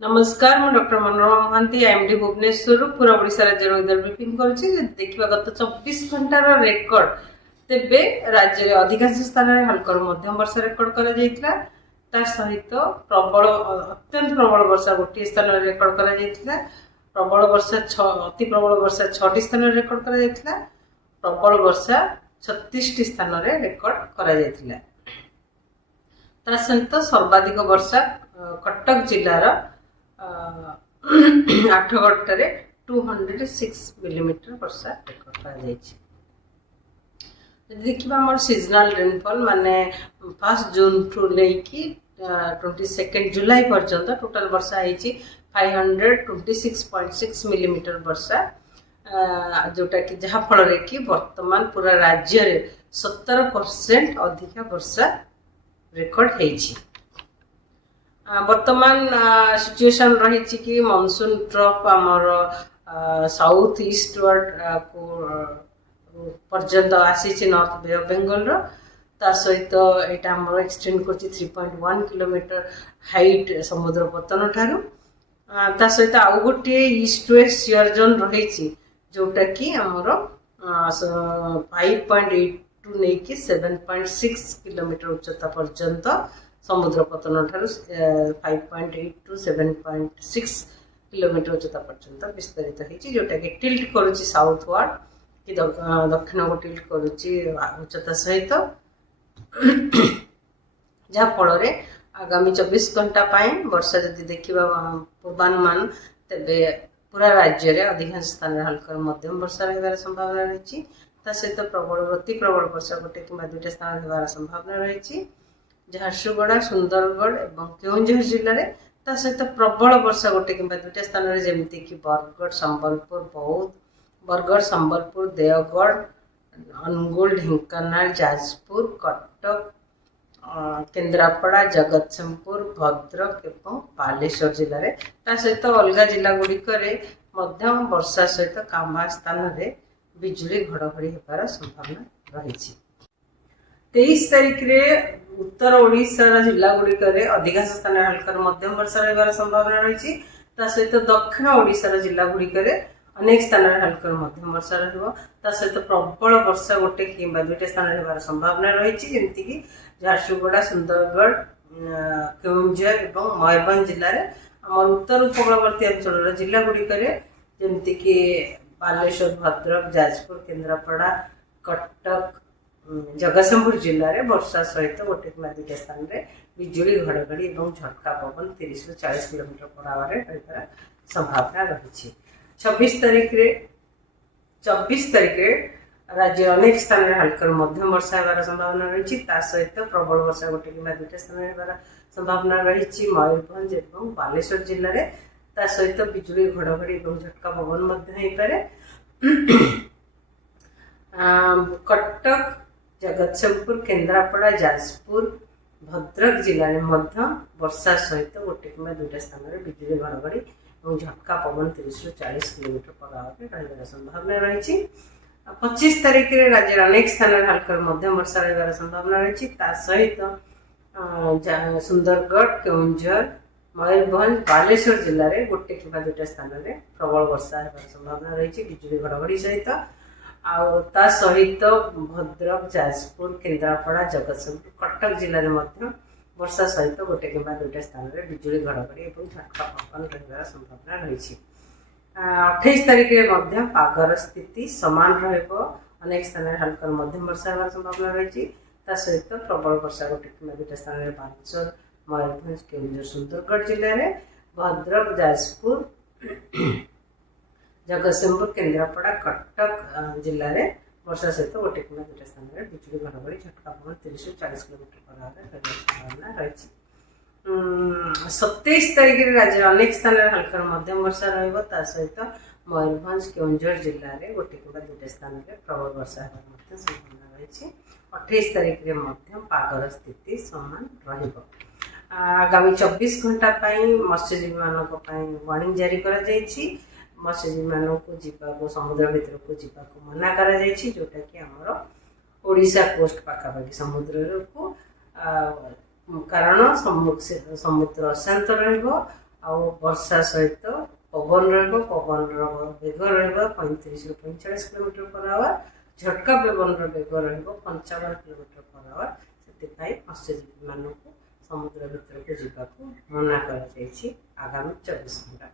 नमस्कार मु doctor Manorama Mahanti IMD Bhubaneswar पूरा ओडिशा राज्य वेदर ब्रीफिंग करुच्ची देखा गत 24 घंटार रेकर्ड तेबे राज्य में अधिकांश स्थान में हल्का मध्यम वर्षा रेकर्ड कर सहित प्रबल अत्यंत प्रबल वर्षा गोटे स्थान में रेकर्ड कर प्रबल वर्षा अति प्रबल वर्षा 6टी स्थान में रेकर्ड कर प्रबल वर्षा 36टी स्थान में रेकर्ड कर सहित सर्वाधिक वर्षा कटक जिलार आठगड़े 206 मिलीमीटर वर्षा रेकर्ड कर देखिए आम सीजनाल रेनफॉल माने 1 जून ठू लेकी 22 जुलाई पर्यंत टोटाल वर्षा है 526.6 मिलीमीटर वर्षा जोटा कि जहाँ फल कि वर्तमान पूरा राज्य रे 17% अधिक वर्षा रेकर्ड होइछि। वर्तमान सिचुएशन रही कि मॉनसून ट्रफ आमर साउथ ईस्ट वर्ड को पर्यंत आसी नॉर्थ बे ऑफ बेंगल ता सहित यहाँ आम एक्सटेंड कर 3.1 किलोमीटर हाइट समुद्र पतन ठारू ता सहित आउ गोटे ईस्ट वेस्ट सियर जोन रही जोटा कि आमर 5.8 टू नहीं 7.6 किलोमीटर उच्चता पर्यंत समुद्र पतन ठारू 5.8 टू 7.6 किलोमीटर उच्चता पर्यंत विस्तारित होती जोटा कि टिल्ट करुच्ची साउथ वार्ड कि दक्षिण को टिल्ट करुच्ची उच्चता सहित जहाँ फल आगामी 24 घंटा वर्षा जदि देखा पूर्वानुमान तेबे पूरा राज्य में अधिकांश स्थान में हल्का मध्यम वर्षा रही संभावना रही सहित प्रबल अति प्रबल वर्षा गोटे कि 2टा स्थान होबार संभावना रही झारसुगुड़ा सुंदरगढ़ और केउंझर जिले में सहित प्रबल वर्षा गोटे कि 2टा स्थान में जमीक कि बरगढ़ संबलपुर बौद्ध बरगढ़ संबलपुर देवगढ़ अनुगुल ढेंकानाल जाजपुर कटक केन्द्रापड़ा जगतसिंहपुर भद्रक और बालेश्वर जिले में सहित अलग जिला गुड़िक मध्यम वर्षा सहित कामा स्थान में बिजुली घड़घड़ी होबार संभावना रही 23 तारिख में उत्तर ओडिशार जिला गुड़िक अधिकांश स्थान में हल्का मध्यम वर्षा रही संभावना रही सहित दक्षिण ओडिशार जिला गुड़िक अनेक स्थान में हल्का मध्यम वर्षा रहित प्रबल वर्षा गोटे कि 2टा स्थान होबार संभावना रही जमीक झारसुगुड़ा सुंदरगढ़ केउंझर और मयूरभंज जिले में आम उत्तर उपकूलवर्ती अंचल जिला गुड़िक जमीक बालेश्वर भद्रक जाजपुर केन्द्रापड़ा कटक जगतसिंहपुर जिले में वर्षा सहित गोटे कि 2टा स्थान में बिजुली घड़घड़ी और झटका पवन 30 ରୁ 40 किलोमीटर पर आवर रही संभावना रही 24 तारिख राज्य अनेक स्थान में हल्का मध्यम वर्षा होबार संभावना रही सहित प्रबल वर्षा गोटे कि 2टा स्थान होबार संभावना रही मयूरभंज और बालेश्वर जिले में सहित बिजुली घड़घड़ी और झटका पवन होपे कटक जगतसिंहपुर केन्द्रापड़ा जाजपुर भद्रक जिले में वर्षा सहित गोटे कि 2टा स्थान में बिजुली घड़घड़ी और झटका पवन 30 ରୁ 40 किलोमीटर पर आवर रही संभावना रही 25 तारिख में राज्य अनेक स्थान में हल्का मध्यम वर्षा रही संभावना रही सहित सुंदरगढ़ केउंझर मयूरभंज बालेश्वर जिले में गोटे कि 2टा स्थान में प्रबल वर्षा होबार संभावना रही बिजुली घड़घड़ी सहित आ सहित भद्रक जाजपुर केन्द्रापड़ा जगतसिंहपुर कटक जिले में वर्षा सहित गोटे कि 2टा स्थान में बिजुली घड़घड़ी और झटका पवन रही संभावना रही 28 तारिख में पागर स्थिति सामान अनेक स्थान में हल्का मध्यम वर्षा होबार संभावना रही सहित प्रबल वर्षा गोटे कि 2टा स्थान में बालेश्वर मयूरभंज केउंझर सुंदरगढ़ जिले में भद्रक जाजपुर जगतसिंहपुर केन्द्रापड़ा कटक जिले में वर्षा सहित गोटे कि 2टा स्थान में बिजुली घड़घड़ी झटका पवन 30 ରୁ 40 किलोमीटर पर आवर संभावना रही 27 तारिख में राज्य अनेक स्थान में हल्का मध्यम वर्षा रहा सहित मयूरभंज केउंझर जिले में गोटे कि 2टा स्थान में प्रबल वर्षा होबार संभावना रही 28 तारिख में पागर स्थिति सामान रही आगामी 24 घंटा मत्स्यजीवी मानी वार्निंग जारी कर मत्स्यजीवी मानक जीवा समुद्र भीतर को जीवा मना कर जोटा कि आमर ओडिशा कोस्ट पाखापाखि समुद्र को कारण समुद्र अशांत वर्षा सहित पवन पवन बेग रईस रु 45 किलोमीटर पर आवर झटका पवन बेग रंचावन किलोमीटर पर आवर से मत्स्यजीवी मानक समुद्र भितर को जावाक मना कर आगामी 24 घंटा।